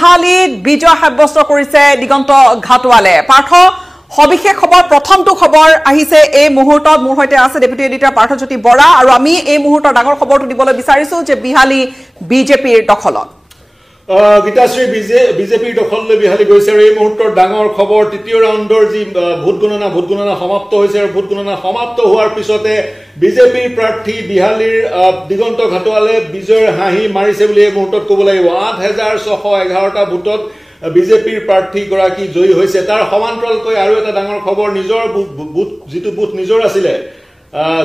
বিহালীত বিজয় সাব্যস্ত কৰিছে দিগন্ত ঘাটোৱালে পাৰ্থ সবিশেষ খবৰ প্ৰথমটো খবৰ আহিছে এই মুহূৰ্তত মোৰ হৈতে আছে ডেপুটি এডিটৰ পাৰ্থজ্যোতি বৰা আৰু আমি এই মুহূৰ্তৰ ডাঙৰ খবৰটো দিবলৈ বিচাৰিছো যে বিহালী বিজেপিৰ দখলত গীতাশ্ৰী বিজেপিৰ দখললৈ বিহালী গৈছে আৰু এই মুহূৰ্তৰ ডাঙৰ খবৰ তৃতীয় ৰাউণ্ডৰ যি ভোট গণনা সমাপ্ত হৈছে আৰু ভোট গণনা সমাপ্ত হোৱাৰ পিছতে বিজেপিৰ প্ৰাৰ্থী বিহালীৰ দিগন্ত ঘাটোৱালে বিজয়ৰ হাঁহি মাৰিছে বুলি এই মুহূৰ্তত ক'ব লাগিব 8611টা ভোটত বিজেপিৰ প্ৰাৰ্থী গৰাকী জয়ী হৈছে তাৰ সমান্তৰালকৈ আৰু এটা ডাঙৰ খবৰ নিজৰ বুথ যিটো বুথ নিজৰ আছিলে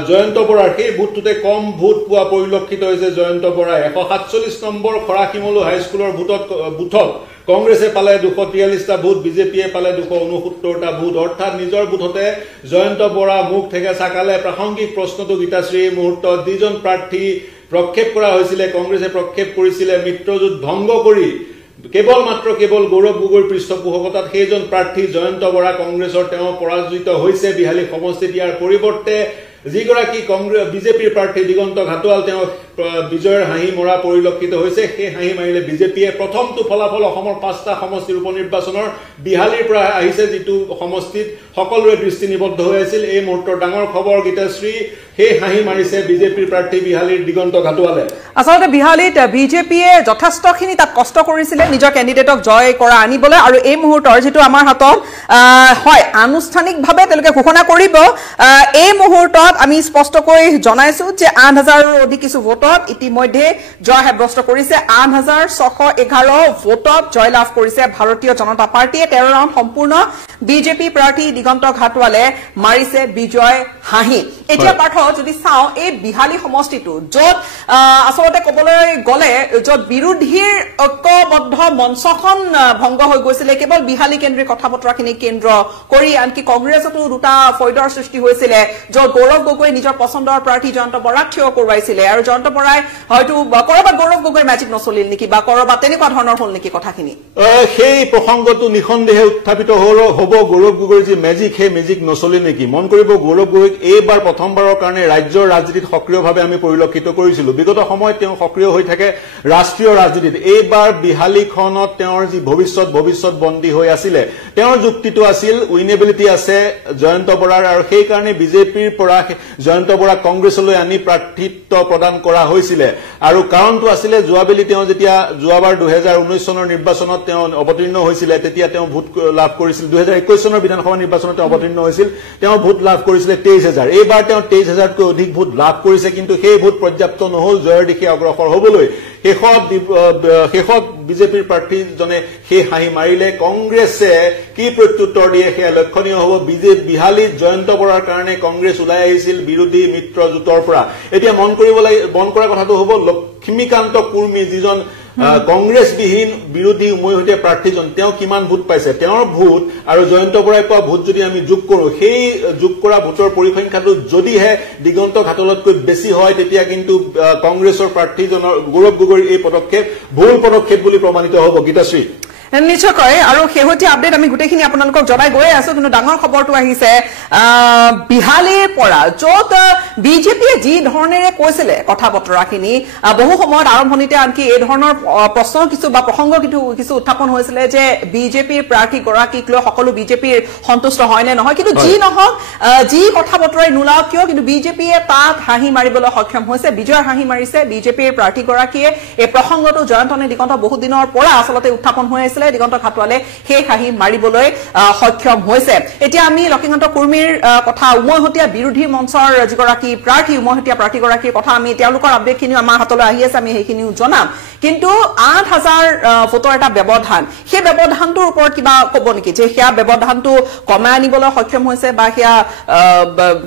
জয়ন্ত বৰাৰ সেই বুথটোতে কম ভোট পোৱা পৰিলক্ষিত হৈছে জয়ন্ত বৰাই 147 নম্বৰ খৰাকিমলু হাইস্কুলৰ বুথত কংগ্ৰেছে পালে 243টা ভোট বিজেপিয়ে পালে 269টা ভোট অৰ্থাৎ নিজৰ বুথতে জয়ন্ত বৰা মুখ থেকে চাকালে প্ৰাসংগিক প্ৰশ্নটো গীতাশ্ৰী মুহূৰ্তত দুজন প্ৰাৰ্থী প্ৰক্ষেপ কৰা হৈছিল কংগ্ৰেছে প্ৰক্ষেপ কৰিছিল মিত্ৰজোঁট ভংগ কৰি কেৱল গৌৰৱ গগৈৰ পৃষ্ঠপোষকতাত সেইজন প্ৰাৰ্থী জয়ন্ত বৰা কংগ্ৰেছৰ তেওঁ পৰাজিত হৈছে বিহালী সমষ্টিত ইয়াৰ পৰিৱৰ্তে যিগৰাকী কংগ্ৰেছ বিজেপিৰ প্ৰাৰ্থী দিগন্ত ঘাটোৱাল তেওঁ বিজয়ৰ হাঁহি মৰা পৰিলক্ষিত হৈছে সেই হাঁহি মাৰিলে বিজেপিয়ে প্ৰথমটো ফলাফল অসমৰ 5টা সমষ্টিৰ উপনিৰ্বাচনৰ বিহালীৰ পৰা আহিছে যিটো সমষ্টিত সকলোৰে দৃষ্টি নিবদ্ধ হৈ আছিল এই মুহূৰ্তৰ ডাঙৰ খবৰ গীতাশ্ৰী সেই হাঁহি মাৰিছে বিজেপিৰ প্ৰাৰ্থী বিহালীৰ দিগন্ত ঘাটোৱালে আসলে বিহালীত বিজেপিয়ে যথেষ্টখিনি তাত কষ্ট কৰিছিল নিজৰ ক্যান্ডিডেটক জয় কৰা আনিবলৈ আৰু এই মুহূৰ্তৰ যেটো আমাৰ হাতত হয় আনুষ্ঠানিকভাৱে তেওঁলোকে ঘোষণা কৰিব এই মুহূৰ্তত আমি স্পষ্টকৈ জনাইছো যে 8000ৰ অধিক কিছু ভোটত ইতিমধ্যে জয় সাব্যস্ত কৰিছে 8611 ভোটত জয় লাভ কৰিছে ভাৰতীয় জনতা পাৰ্টিয়ে 13 ৰাউণ্ড সম্পূৰ্ণ বিজেপি প্ৰাৰ্থী দিগন্ত ঘাটোৱালে মাৰিছে বিজয় হাঁহি এতিয়া পাৰ্থ যদি চাও এই বিহালী সমষ্টিটো যত আসলতে কবলৈ গলে যত বিৰোধীৰ ঐক্যবদ্ধ মঞ্চখন ভংগ হৈ গৈছিল কেৱল বিহালী কেন্দ্ৰীয় কথা বতৰাখিনি কেন্দ্ৰ কৰি আনকি কংগ্ৰেছতো দুটা ফয়দৰ সৃষ্টি হৈছিল যত গৌৰৱ গগৈ নিজৰ পছন্দৰ প্ৰাৰ্থী জয়ন্ত বৰাক থিয় কৰোৱাইছিল আৰু জয়ন্ত বৰাই হয়তো কৰবাত গৌৰৱ গগৈৰ মেজিক নচলিল নেকি বা কৰবাত তেনেকুৱা ধৰণৰ হল নেকি কথাখিনি সেই প্ৰসংগটো নিখন্দেহে উত্থাপিত হ'ব গৌৰৱ গগৈৰ যি মেজিক সেই মেজিক নচলিল নেকি মন কৰিব গৌৰৱ গগৈক এইবাৰ প্ৰথমবাৰৰ কাৰণে ৰাজ্যৰ ৰাজনীতিত সক্ৰিয়ভাৱে আমি পৰিলক্ষিত কৰিছিলো বিগত সময়ত তেওঁ সক্ৰিয় হৈ থাকে ৰাষ্ট্ৰীয় ৰাজনীতিত এইবাৰ বিহালীখনত তেওঁৰ যি ভৱিষ্যত বন্দী হৈ আছিল তেওঁৰ যুক্তিটো আছিল উইনেবিলিটি আছে জয়ন্ত বৰাৰ আৰু সেই কাৰণে বিজেপিৰ পৰা জয়ন্ত বৰা কংগ্ৰেছলৈ আনি প্ৰাৰ্থিত্ব প্ৰদান কৰা হৈছিল আৰু কাৰণটো আছিল যোৱাবেলি তেওঁ যেতিয়া যোৱাবাৰ 2019 চনৰ নিৰ্বাচনত তেওঁ অৱতীৰ্ণ হৈছিল তেতিয়া তেওঁ ভোট লাভ কৰিছিল 2021 চনৰ বিধানসভা নিৰ্বাচনত তেওঁ অৱতীৰ্ণ হৈছিল তেওঁ ভোট লাভ কৰিছিল 23000 এইবাৰ তেওঁ 23000তকৈ অধিক ভোট লাভ কৰিছে কিন্তু সেই ভোট পৰ্যাপ্ত নহল জয়ৰ দিশে অগ্ৰসৰ হ'বলৈ শেষত বিজেপিৰ প্ৰাৰ্থীজনে সেই হাঁহি মাৰিলে কংগ্ৰেছে কি প্ৰত্যুত্তৰ দিয়ে সেয়া লক্ষণীয় হ'ব বিহালীত জয়ন্ত বৰাৰ কাৰণে কংগ্ৰেছ ওলাই আহিছিল বিৰোধী মিত্ৰ জোঁটৰ পৰা এতিয়া মন কৰা কথাটো হ'ব লক্ষ্মীকান্ত কুৰ্মী যিজন কংগ্ৰেছ বিহীন বিৰোধী উমৈহতীয়া প্ৰাৰ্থীজন তেওঁ কিমান ভোট পাইছে তেওঁৰ ভোট আৰু জয়ন্ত বৰাই পোৱা ভোট যদি আমি যোগ কৰো সেই যোগ কৰা ভোটৰ পৰিসংখ্যাটো যদিহে দিগন্ত ঘাটোৱালতকৈ বেছি হয় তেতিয়া কিন্তু কংগ্ৰেছৰ প্ৰাৰ্থীজনৰ গৌৰৱ গগৈৰ এই পদক্ষেপ ভুল পদক্ষেপ বুলি প্ৰমাণিত হ'ব গীতাশ্ৰী নিশ্চয়কৈ আৰু শেহতীয়া আপডেট আমি গোটেইখিনি আপোনালোকক জনাই গৈ আছো কিন্তু ডাঙৰ খবৰটো আহিছে বিহালীৰ পৰা য'ত বিজেপিয়ে যি ধৰণেৰে কৈছিলে কথা বতৰাখিনি বহু সময়ত আৰম্ভণিতে আনকি এই ধৰণৰ প্ৰশ্ন কিছু বা প্ৰসংগ কিছু উত্থাপন হৈছিলে যে বিজেপিৰ প্ৰাৰ্থী গৰাকীক লৈ সকলো বিজেপিৰ সন্তুষ্ট হয় নে নহয় কিন্তু যি নহওক যি কথা বতৰাই নোলাওক কিয় কিন্তু বিজেপিয়ে তাত হাঁহি মাৰিবলৈ সক্ষম হৈছে বিজয়ৰ হাঁহি মাৰিছে বিজেপিৰ প্ৰাৰ্থী গৰাকীয়ে এই প্ৰসংগটো জয়ন্তনে দিগন্ত বহুত দিনৰ পৰা আসলতে উত্থাপন হৈ আছিল দিগন্ত ঘাটোৱালে সেই হাঁহি মাৰিবলৈ সক্ষম হৈছে এতিয়া আমি লক্ষ্মীকান্ত কুৰ্মীৰ কথা উমৈহতীয়া বিৰোধী মঞ্চৰ যিগৰাকী প্ৰাৰ্থী উমৈহতীয়া প্ৰাৰ্থী গৰাকীৰ কথা আমি তেওঁলোকৰ আপডেটখিনি আমাৰ হাতলৈ আহি আছে আমি সেইখিনিও জনাম কিন্তু 8000 ভোটৰ এটা ব্যৱধান সেই ব্যৱধানটোৰ ওপৰত কিবা ক'ব নেকি যে সেয়া ব্যৱধানটো কমাই আনিবলৈ সক্ষম হৈছে বা সেয়া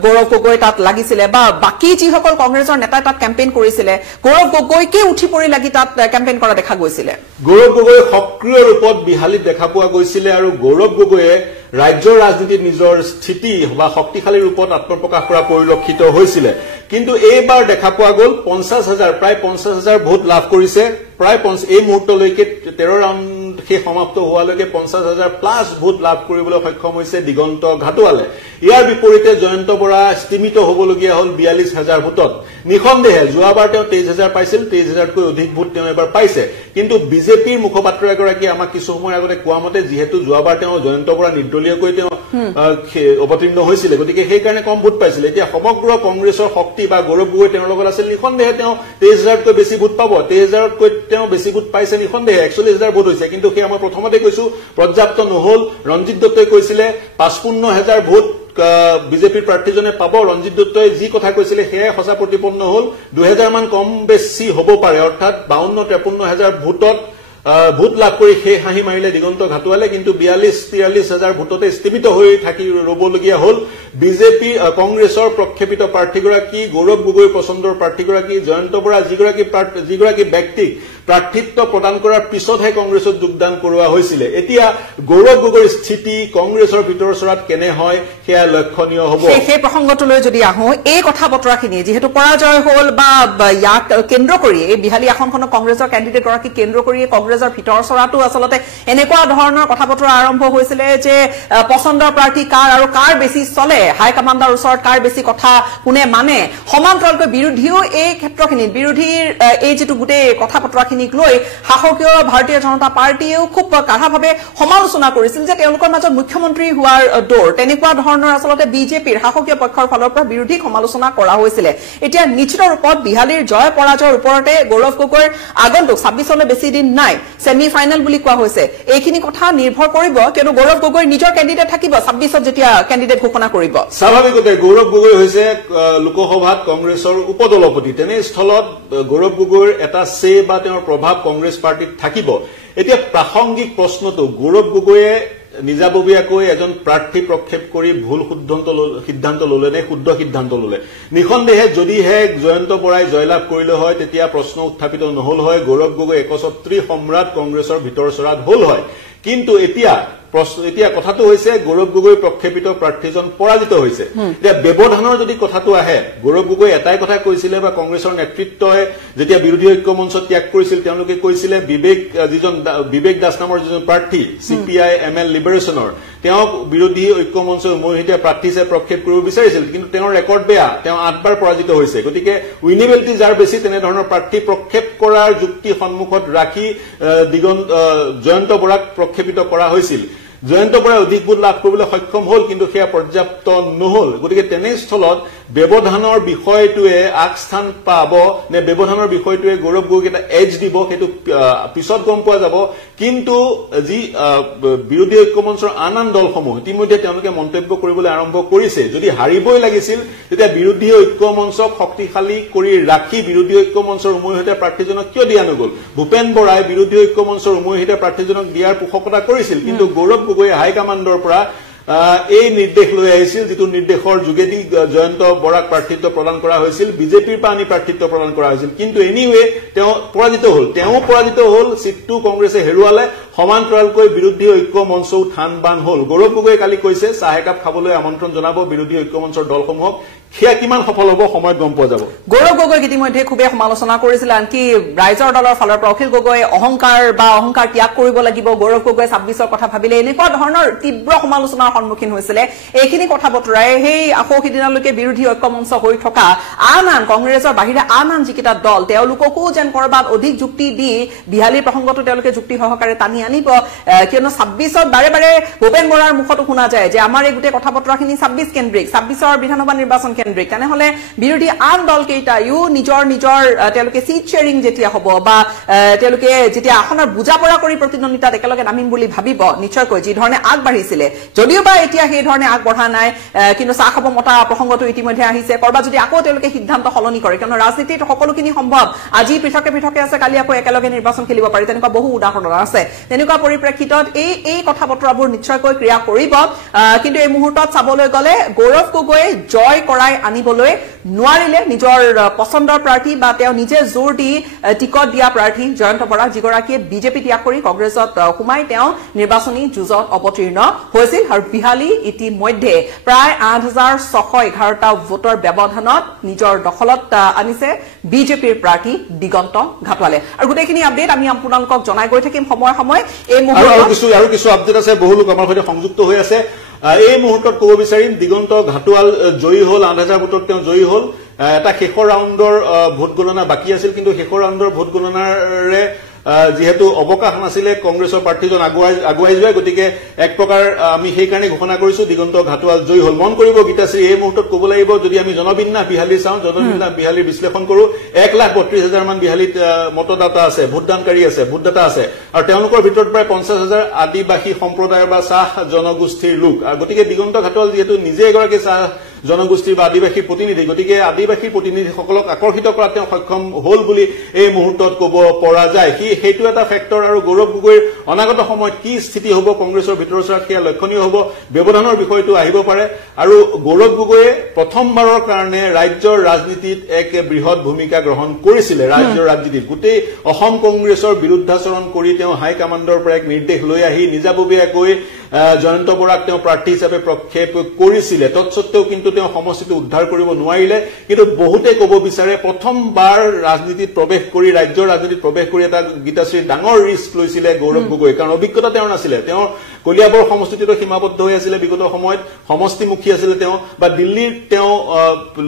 গৌৰৱ গগৈ তাত লাগিছিলে বা বাকি যিসকল কংগ্ৰেছৰ নেতাই তাত কেম্পেইন কৰিছিলে গৌৰৱ গগৈকে উঠি পৰি লাগি তাত কেম্পেইন কৰা দেখা গৈছিলে গৌৰৱ গগৈ সক্ৰিয় ৰূপত বিহালীত দেখা পোৱা গৈছিলে আৰু গৌৰৱ গগৈয়ে ৰাজ্যৰ ৰাজনীতিত নিজৰ স্থিতি বা শক্তিশালী ৰূপত আত্মপ্ৰকাশ কৰা পৰিলক্ষিত হৈছিল কিন্তু এইবাৰ দেখা পোৱা গ'ল 50000 প্ৰায় 50000 ভোট লাভ কৰিছে প্ৰায় এই মুহূৰ্তলৈকে 13 ৰাউণ্ড সেই সমাপ্ত হোৱালৈকে 50,000+ ভোট লাভ কৰিবলৈ সক্ষম হৈছে দিগন্ত ঘাটোৱালে। ইয়াৰ বিপৰীতে জয়ন্ত বৰা স্তিমিত হ'বলগীয়া হ'ল 42,000 ভোটত। নিঃসন্দেহে যোৱাবাৰ তেওঁ 23,000 পাইছিল, 23,000তকৈ অধিক ভোট তেওঁ এবাৰ পাইছে। কিন্তু বিজেপিৰ মুখপাত্ৰ এগৰাকীয়ে আমাক কিছু সময় আগতে কোৱা মতে যিহেতু যোৱাবাৰ তেওঁ জয়ন্ত বৰা নিৰ্দলীয়কৈ তেওঁ অৱতীৰ্ণ হৈছিলে, গতিকে সেইকাৰণে কম ভোট পাইছিলে। এতিয়া সমগ্ৰ কংগ্ৰেছৰ শক্তি বা গৌৰৱ গগৈ তেওঁৰ লগত আছিল, নিঃসন্দেহে তেওঁ 23,000তকৈ বেছি ভোট পাব। 23,000তকৈ তেওঁ বেছি ভোট পাইছে, নিঃসন্দেহে 41,000 ভোট হৈছে। কিন্তু সেয়া মই প্ৰথমতে কৈছো পৰ্যাপ্ত নহল। ৰঞ্জিত দত্তই কৈছিলে 55,000 ভোট বিজেপিৰ প্ৰাৰ্থীজনে পাব। ৰঞ্জিত দত্তই যি কথা কৈছিলে সেয়াই সঁচা প্ৰতিপন্ন হল। 2,000 মান কম বেছি হ'ব পাৰে, অৰ্থাৎ 52-53,000 ভোটত ভোট লাভ কৰি সেই হাঁহি মাৰিলে দিগন্ত ঘাটোৱালে। কিন্তু 42-43,000 ভোটতে স্থিমিত হৈ থাকি ৰবলগীয়া হল বিজেপি কংগ্ৰেছৰ প্ৰক্ষেপিত প্ৰাৰ্থীগৰাকী, গৌৰৱ গগৈৰ পচন্দৰ প্ৰাৰ্থীগৰাকী জয়ন্ত বৰা, যিগৰাকী ব্যক্তিক প্ৰাৰ্থিত্ব প্ৰদান কৰাৰ পিছতহে কংগ্ৰেছত যোগদান কৰোৱা হৈছিলে। এতিয়া গৌৰৱ গগৈৰ স্থিতি কংগ্ৰেছৰ ভিতৰ চৰাত কেনে হয় সেয়া লক্ষণীয় হ'ব। সেই প্ৰসংগটোলৈ যদি আহো, এই কথা বতৰাখিনি যিহেতু পৰাজয় হল বা ইয়াক কেন্দ্ৰ কৰি এই বিহালী আসনখনক কংগ্ৰেছৰ কেণ্ডিডেট গৰাকী কেন্দ্ৰ কৰি কংগ্ৰেছৰ ভিতৰ চৰাটো আচলতে এনেকুৱা ধৰণৰ কথা বতৰা আৰম্ভ হৈছিলে যে পচন্দৰ প্ৰাৰ্থী কাৰ আৰু কাৰ বেছি চলে, হাইকমাণ্ডৰ ওচৰত কাৰ বেছি কথা কোনে মানে। সমান্তৰালকৈ বিৰোধীও এই ক্ষেত্ৰখিনিত বিৰোধীৰ এই যিটো গোটেই কথা বতৰাখিনিক লৈ শাসকীয় ভাৰতীয় জনতা পাৰ্টীয়েও খুব কাঢ়াভাৱে সমালোচনা কৰিছিল যে তেওঁলোকৰ মাজত মুখ্যমন্ত্ৰী হোৱাৰ দৌৰ, তেনেকুৱা ধৰণৰ আচলতে বিজেপিৰ শাসকীয় পক্ষৰ ফালৰ পৰা বিৰোধীক সমালোচনা কৰা হৈছিলে। এতিয়া নিশ্চিত ৰূপত বিহালীৰ জয় পৰাজয়ৰ ওপৰতে গৌৰৱ গগৈৰ আগন্তুক 26লৈ বেছি দিন নাই, ছেমি ফাইনেল বুলি কোৱা হৈছে। এইখিনি কথা নিৰ্ভৰ কৰিব, কিয়নো গৌৰৱ গগৈৰ নিজৰ কেণ্ডিডেট থাকিব 26ত যেতিয়া কেণ্ডিডেট ঘোষণা কৰিব। স্বাভাৱিকতে গৌৰৱ গগৈ হৈছে লোকসভাত কংগ্ৰেছৰ উপদলপতি। তেনেস্থলত গৌৰৱ গগৈৰ এটা বা তেওঁৰ প্ৰভাৱ কংগ্ৰেছ পাৰ্টিত থাকিব। এতিয়া প্ৰাসংগিক প্ৰশ্নটো, গৌৰৱ গগৈয়ে নিজাববীয়াকৈ এজন প্ৰাৰ্থী প্ৰক্ষেপ কৰি ভুল সিদ্ধান্ত ললে নে শুদ্ধ সিদ্ধান্ত ললে? নিঃসন্দেহে যদিহে জয়ন্ত বৰাই জয়লাভ কৰিলে হয় তেতিয়া প্ৰশ্ন উত্থাপিত নহল হয়, গৌৰৱ গগৈ একছত্ৰী সম্ৰাট কংগ্ৰেছৰ ভিতৰ চৰাত হল হয়। কিন্তু এতিয়া কথাটো হৈছে গৌৰৱ গগৈ প্ৰক্ষেপিত প্ৰাৰ্থীজন পৰাজিত হৈছে। এতিয়া ব্যৱধানৰ যদি কথাটো আহে, গৌৰৱ গগৈ এটাই কথা কৈছিলে বা কংগ্ৰেছৰ নেতৃত্বই যেতিয়া বিৰোধী ঐক্য মঞ্চ ত্যাগ কৰিছিল তেওঁলোকে কৈছিলে বিবেক দাস নামৰ যিজন প্ৰাৰ্থী CPI ML লিবাৰেশ্যনৰ, তেওঁক বিৰোধী ঐক্য মঞ্চৰ উমৈহতীয়া প্ৰাৰ্থী হিচাপে প্ৰক্ষেপ কৰিব বিচাৰিছিল। কিন্তু তেওঁৰ ৰেকৰ্ড বেয়া, তেওঁ 8 বাৰ পৰাজিত হৈছে। গতিকে উইনেবিলিটি যাৰ বেছি তেনেধৰণৰ প্ৰাৰ্থী প্ৰক্ষেপ কৰাৰ যুক্তি সন্মুখত ৰাখি জয়ন্ত বৰাক প্ৰক্ষেপিত কৰা হৈছিল। জয়ন্ত বৰাই অধিক ভোট লাভ কৰিবলৈ সক্ষম হল, কিন্তু সেয়া পৰ্যাপ্ত নহল। গতিকে তেনেস্থলত ব্যৱধানৰ বিষয়টোৱে আগস্থান পাব নে ব্যৱধানৰ বিষয়টোৱে গৌৰৱ গগৈক এটা এজ দিব সেইটো পিছত গম পোৱা যাব। কিন্তু যি বিৰোধী ঐক্য মঞ্চৰ আন দলসমূহ ইতিমধ্যে তেওঁলোকে মন্তব্য কৰিবলৈ আৰম্ভ কৰিছে, যদি হাৰিবই লাগিছিল তেতিয়া বিৰোধী ঐক্য মঞ্চক শক্তিশালী কৰি ৰাখি বিৰোধী ঐক্য মঞ্চৰ উমৈহতীয়া প্ৰাৰ্থীজনক কিয় দিয়া নগল? ভূপেন বৰাই বিৰোধী ঐক্য মঞ্চৰ উমৈহতীয়া প্ৰাৰ্থীজনক দিয়াৰ পোষকতা কৰিছিল, কিন্তু গৌৰৱ গগৈয়ে হাইকমাণ্ডৰ পৰা এই নিৰ্দেশ লৈ আহিছিল, যিটো নিৰ্দেশৰ যোগেদি জয়ন্ত বৰাক প্ৰাৰ্থিত্ব প্ৰদান কৰা হৈছিল, বিজেপিৰ পৰা আনি প্ৰাৰ্থিত্ব প্ৰদান কৰা হৈছিল। কিন্তু এনিৱে তেওঁ পৰাজিত হল, চিটটো কংগ্ৰেছে হেৰুৱালে। সমান্তৰালকৈ বিৰোধী ঐক্য মঞ্চও থান বান হল। গৌৰৱ গগৈয়ে কালি কৈছে চাহ একাপ খাবলৈ আমন্ত্ৰণ জনাব বিৰোধী ঐক্য মঞ্চৰ দলসমূহক। সেয়া কিমান সফল হ'ব সময়ত গম পোৱা যাব। গৌৰৱ গগৈক ইতিমধ্যে খুবেই সমালোচনা কৰিছিল, আনকি ৰাইজৰ দলৰ ফালৰ পৰা অখিল গগৈ অহংকাৰ ত্যাগ কৰিব লাগিব, গৌৰৱ গগৈ 26ৰ কথা ভাবিলে, এনেকুৱা ধৰণৰ তীব্ৰ সমালোচনাৰ সন্মুখীন হৈছিলে। এইখিনি কথা বতৰাই সেই আকৌ সিদিনালৈকে বিৰোধী ঐক্য মঞ্চ হৈ থকা আন কংগ্ৰেছৰ বাহিৰে আন যিকেইটা দল তেওঁলোককো যেন কৰবাত অধিক যুক্তি দি বিহালীৰ প্ৰসংগটো তেওঁলোকে যুক্তি সহকাৰে টানি আনিব। কিয়নো 26ত বাৰে বাৰে ভূপেন বৰাৰ মুখতো শুনা যায় যে আমাৰ এই গোটেই কথা বতৰাখিনি 26 কেন্দ্ৰিক, 26ৰ বিধানসভা নিৰ্বাচন কেন্দ্ৰিক। তেনেহলে বিৰোধী আন দল কেইটাইও নিজৰ তেওঁলোকে চিট শ্বেয়াৰিং যেতিয়া হ'ব বা তেওঁলোকে যেতিয়া আসনৰ বুজাপৰা কৰি প্ৰতিদ্বন্দ্বিতাত একেলগে নামিম বুলি ভাবিব, নিশ্চয়কৈ যি ধৰণে আগবাঢ়িছিলে, যদিও বা এতিয়া সেই ধৰণে আগবঢ়া নাই, কিন্তু চাহ খাব মতা প্ৰসংগটো ইতিমধ্যে আহিছে। কৰবাত যদি আকৌ তেওঁলোকে সিদ্ধান্ত সলনি কৰে, কিয়নো ৰাজনীতিত সকলোখিনি সম্ভৱ, আজি পৃথকে আছে, কালি আকৌ একেলগে নিৰ্বাচন খেলিব পাৰি, তেনেকুৱা বহু উদাহৰণ আছে। তেনেকুৱা পৰিপ্ৰেক্ষিতত এই কথা বতৰাবোৰ নিশ্চয়কৈ ক্ৰিয়া কৰিব। কিন্তু এই মুহূৰ্তত চাবলৈ গ'লে গৌৰৱ গগৈয়ে জয় কৰাই আনিবলৈ নোৱাৰিলে নিজৰ পছন্দৰ প্ৰাৰ্থী বা তেওঁ নিজে জোৰ দি টিকট দিয়া প্ৰাৰ্থী জয়ন্ত বৰা যিগৰাকীয়ে বিজেপি ত্যাগ কৰি কংগ্ৰেছত সোমাই তেওঁ নিৰ্বাচনী যুঁজত অৱতীৰ্ণ হৈছিল আৰু বিহালী ইতিমধ্যে প্ৰায় ৮,৬১১টা ভোটৰ ব্যৱধানত নিজৰ দখলত আনিছে বিজেপিৰ প্ৰাৰ্থী দিগন্ত ঘাটোৱালে আৰু গোটেইখিনি আপডেট আমি আপোনালোকক জনাই গৈ থাকিম সময় সময় এই মুহূৰ্তত আৰু কিছু আপডেট আছে বহু লোক আমাৰ সৈতে সংযুক্ত হৈ আছে এই মুহূৰ্তত ক'ব বিচাৰিম দিগন্ত ঘাটোৱাল জয়ী হল ৮,০০০ ভোটত তেওঁ জয়ী হল এটা শেষৰ ৰাউণ্ডৰ ভোট গণনা বাকী আছিল কিন্তু শেষৰ ৰাউণ্ডৰ ভোট গণনাৰে যেহেতু অবকাশ নাছিলে কংগ্ৰেছৰ প্ৰাৰ্থীজন আগুৱাই যায় গতিকে এক প্ৰকাৰ আমি সেই কাৰণে ঘোষণা কৰিছো দিগন্ত ঘাটোৱাল জয়ী হল মন কৰিব গীতাশ্ৰী এই মুহূৰ্তত ক'ব লাগিব যদি আমি জনবিন্যাস বিহালী চাওঁ জনবিন্যাস বিহালী বিশ্লেষণ কৰো ১,৩২,০০০ মান বিহালীত মতদাতা আছে ভোটদানকাৰী আছে ভোটদাতা আছে আৰু তেওঁলোকৰ ভিতৰত প্ৰায় ৫০,০০০ আদিবাসী সম্প্ৰদায়ৰ বা চাহ জনগোষ্ঠীৰ লোক আৰু গতিকে দিগন্ত ঘাটোৱাল যিহেতু নিজে এগৰাকী চাহ জনগোষ্ঠীৰ বা আদিবাসী প্ৰতিনিধি গতিকে আদিবাসী প্ৰতিনিধিসকলক আকৰ্ষিত কৰাত তেওঁ সক্ষম হল বুলি এই মুহূৰ্তত ক'ব পৰা যায় সেইটো এটা ফেক্টৰ আৰু গৌৰৱ গগৈৰ অনাগত সময়ত কি স্থিতি হ'ব কংগ্ৰেছৰ ভিতৰৰ চৰাত সেয়া লক্ষণীয় হ'ব ব্যৱধানৰ বিষয়টো আহিব পাৰে আৰু গৌৰৱ গগৈয়ে প্ৰথমবাৰৰ কাৰণে ৰাজ্যৰ ৰাজনীতিত এক বৃহৎ ভূমিকা গ্ৰহণ কৰিছিলে ৰাজ্যৰ ৰাজনীতিত গোটেই অসম কংগ্ৰেছৰ বিৰুদ্ধাচৰণ কৰি তেওঁ হাই কমাণ্ডৰ পৰা এক নিৰ্দেশ লৈ আহি নিজাববীয়াকৈ জয়ন্ত বৰাক তেওঁ প্ৰাৰ্থী হিচাপে প্ৰক্ষেপ কৰিছিলে তৎসত্ত্বেও কিন্তু তেওঁ সমষ্টিটো উদ্ধাৰ কৰিব নোৱাৰিলে কিন্তু বহুতে ক'ব বিচাৰে প্ৰথমবাৰ ৰাজনীতিত প্ৰৱেশ কৰি ৰাজ্যৰ ৰাজনীতিত প্ৰৱেশ কৰি এটা গীতাশ্ৰী ডাঙৰ ৰিস্ক লৈছিলে গৌৰৱ গগৈ কাৰণ অভিজ্ঞতা তেওঁৰ নাছিলে তেওঁ কলিয়াবৰ সমষ্টিটো সীমাবদ্ধ হৈ আছিলে বিগত সময়ত সমষ্টিমুখী আছিলে তেওঁ বা দিল্লীৰ তেওঁ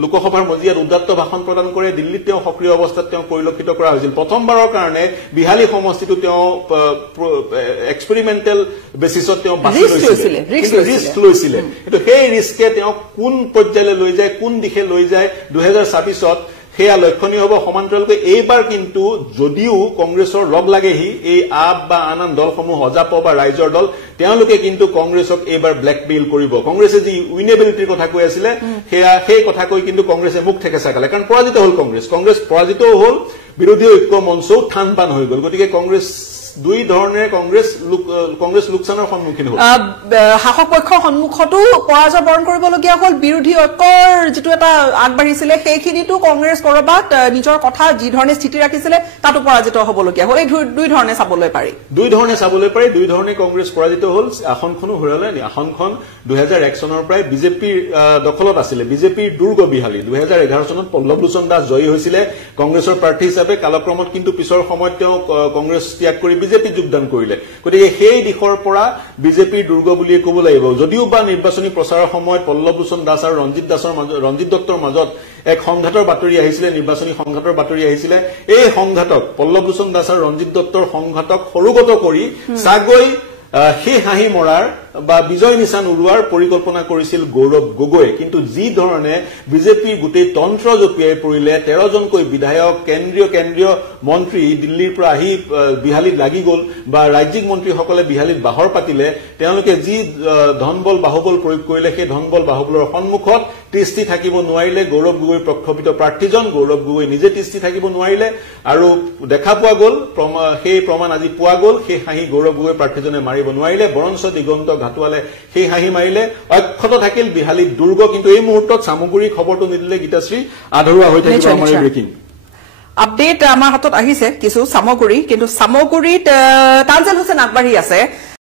লোকসভাৰ মজিয়াত উদাত্ত ভাষণ প্ৰদান কৰে দিল্লীত তেওঁ সক্ৰিয় অৱস্থাত তেওঁ পৰিলক্ষিত কৰা হৈছিল প্ৰথমবাৰৰ কাৰণে বিহালী সমষ্টিটো তেওঁ এক্সপেৰিমেণ্টেল বেচিছত তেওঁ ৰিস্ক লৈছিলে কিন্তু সেই ৰিস্কে তেওঁ কোন পৰ্যায়লৈ লৈ যায় কোন দিশে লৈ যায় ২০২৬ত সেয়া লক্ষণীয় হ'ব সমান্তৰালকৈ এইবাৰ কিন্তু যদিও কংগ্ৰেছৰ লগ লাগেহি এই আপ বা আন দলসমূহ অজাপ বা ৰাইজৰ দল তেওঁলোকে কিন্তু কংগ্ৰেছক এইবাৰ ব্লেকমেইল কৰিব কংগ্ৰেছে যি উইনেবিলিটিৰ কথা কৈ আছিলে সেয়া সেই কথা কৈ কিন্তু কংগ্ৰেছে মুখ থেকেচা খালে কাৰণ পৰাজিত হ'ল কংগ্ৰেছ পৰাজিতও হ'ল বিৰোধী ঐক্য মঞ্চও থান পান হৈ গ'ল গতিকে কংগ্ৰেছ দুই ধৰণে কংগ্ৰেছ লোকচানৰ সন্মুখীন হ'ল শাসক পক্ষৰ সন্মুখতো পৰাজয় বৰণ কৰিবলগীয়া হ'ল বিৰোধী ঐক্যৰ যিটো এটা আগবাঢ়িছিলে সেইখিনিতো কংগ্ৰেছ কৰবাত নিজৰ কথা যি ধৰণে স্থিতি ৰাখিছিলে তাতো পৰাজিত হ'বলগীয়া হ'ল এই দুই ধৰণে চাবলৈ পাৰি দুই ধৰণে কংগ্ৰেছ পৰাজিত হ'ল আসনখনো হেৰুৱালে আসনখন ২০০১ চনৰ পৰাই বিজেপিৰ দখলত আছিলে বিজেপিৰ দুৰ্গ বিহালী ২০১১ চনত পল্লৱলোচন দাস জয়ী হৈছিলে কংগ্ৰেছৰ প্ৰাৰ্থী হিচাপে কালক্ৰমত কিন্তু পিছৰ সময়ত তেওঁ কংগ্ৰেছ ত্যাগ কৰি বিজেপি যোগদান কৰিলে গতিকে সেই দিশৰ পৰা বিজেপিৰ দুৰ্গ বুলিয়ে ক'ব লাগিব যদিও বা নিৰ্বাচনী প্ৰচাৰৰ সময়ত পল্লৱলোচন দাস আৰু ৰঞ্জিত দত্তৰ মাজত এক সংঘাতৰ বাতৰি আহিছিলে নিৰ্বাচনী সংঘাতৰ বাতৰি আহিছিলে এই সংঘাতক পল্লৱলোচন দাস আৰু ৰঞ্জিত দত্তৰ সংঘাতক সৰুগত কৰি চাগৈ সেই হাঁহি মৰাৰ বা বিজয় নিশান উৰুৱাৰ পৰিকল্পনা কৰিছিল গৌৰৱ গগৈয়ে কিন্তু যি ধৰণে বিজেপিৰ গোটেই তন্ত্ৰ জপিয়াই পৰিলে ১৩জনকৈ বিধায়ক কেন্দ্ৰীয় মন্ত্ৰী দিল্লীৰ পৰা আহি বিহালীত লাগি গ'ল বা ৰাজ্যিক মন্ত্ৰীসকলে বিহালীত বাহৰ পাতিলে তেওঁলোকে যি ধনবল বাহুবল প্ৰয়োগ কৰিলে সেই ধনবল বাহুবলৰ সন্মুখত তিষ্ঠি থাকিব নোৱাৰিলে গৌৰৱ গগৈ প্ৰক্ষোভিত প্ৰাৰ্থীজন গৌৰৱ গগৈ নিজে তিষ্ঠি থাকিব নোৱাৰিলে আৰু দেখা পোৱা গ'ল সেই প্ৰমাণ আজি পোৱা গ'ল সেই হাঁহি গৌৰৱ গগৈ প্ৰাৰ্থীজনে মাৰিব নোৱাৰিলে বৰঞ্চ দিগন্ত ঘাটোৱালে সেই হাঁহি মাৰিলে অক্ষত থাকিল বিহালীত দুৰ্গ কিন্তু এই মুহূৰ্তত সামগ্ৰী খবৰটো নিদিলে গীতাশ্ৰী আধৰুৱা হৈ থাকিব আমাৰ ব্ৰেকিং আপডেট আমাৰ হাতত আহিছে কিছু সামগ্ৰী কিন্তু সামগ্ৰীত তানজেল হুছেইন আগবাঢ়ি আছে